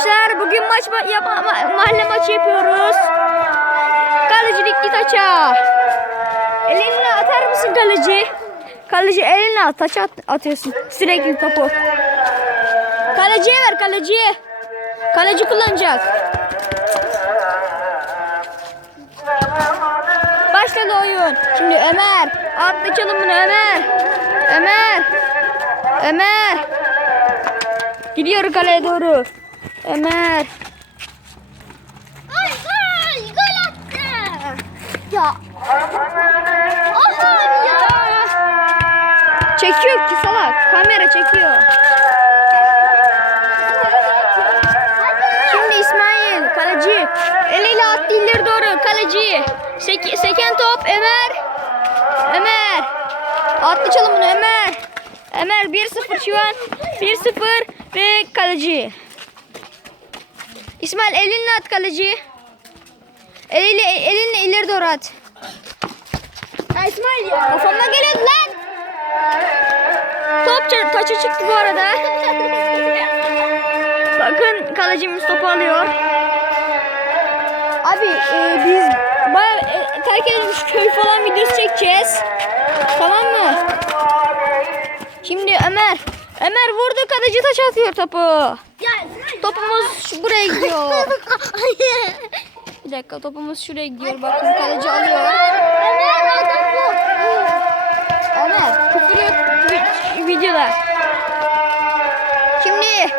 arkadaşlar bugün maç ma- yap- ma- mahalle maçı yapıyoruz. Kalecilik git aça. Elinle atar mısın kaleci? Kaleci elinle at, taça at, atıyorsun sürekli topu. Kaleciye ver kaleciye. Kaleci kullanacak. Başladı oyun. Şimdi Ömer. Atla çalın bunu Ömer. Ömer. Ömer. Gidiyor kaleye doğru. Ömer. Ay gol! Gol attı! Ya. Aha ya! Çekiyor ki salak. Kamera çekiyor. Şimdi İsmail kaleci. Eliyle attı ileri doğru kaleci. Sek seken top Ömer. Ömer. Attı çalım bunu Ömer. Ömer 1-0 şu an. 1-0 ve kaleci. İsmail elinle at kaleci. Eliyle elinle ileri doğru at. Ya İsmail ya. Kafamda geliyordu lan. Top ça- taça çıktı bu arada. Bakın kalecimiz topu alıyor. Abi e, biz bayağı e, terk edilmiş köy falan videosu çekeceğiz. Tamam mı? Şimdi Ömer. Ömer vurdu kaleci taç atıyor topu. Ya Topumuz şu- buraya gidiyor. Bir dakika topumuz şuraya gidiyor. Bakın kaleci alıyor. Ömer küfür yok. Vi- videoda. Şimdi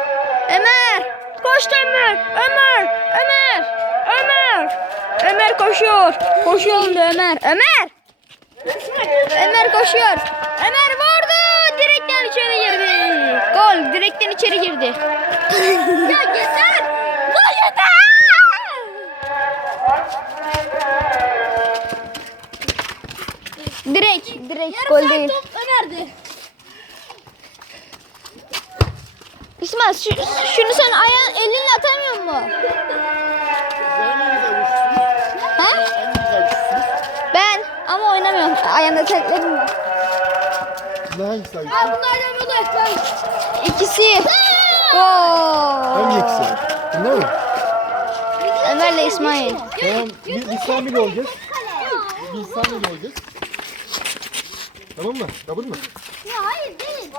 Ömer. Koştu Ömer. Ömer. Ömer. Ömer. Ömer koşuyor. Koşuyor. Ömer. Ömer. Ömer koşuyor Ömer vurdu direkten içeri girdi gol direkten içeri girdi Ya yeter! Gol yeter! direkt direkt gol değil Top Ömer'di. İsmail şu, şunu sen ayağın elinle atamıyor mu? Ha? Ben ama oynamıyorum. Ayağımda terkledim var. Ne hangisi hangisi? Ya bunlardan yolu ekmek. İkisi. Gol. Hangi ikisi? Bunlar mı? Ömer'le İsmail. Tamam. Biz Sami'yle olacağız. Biz Sami'yle olacağız. Tamam mı? Kabul mü? Ya hayır değil.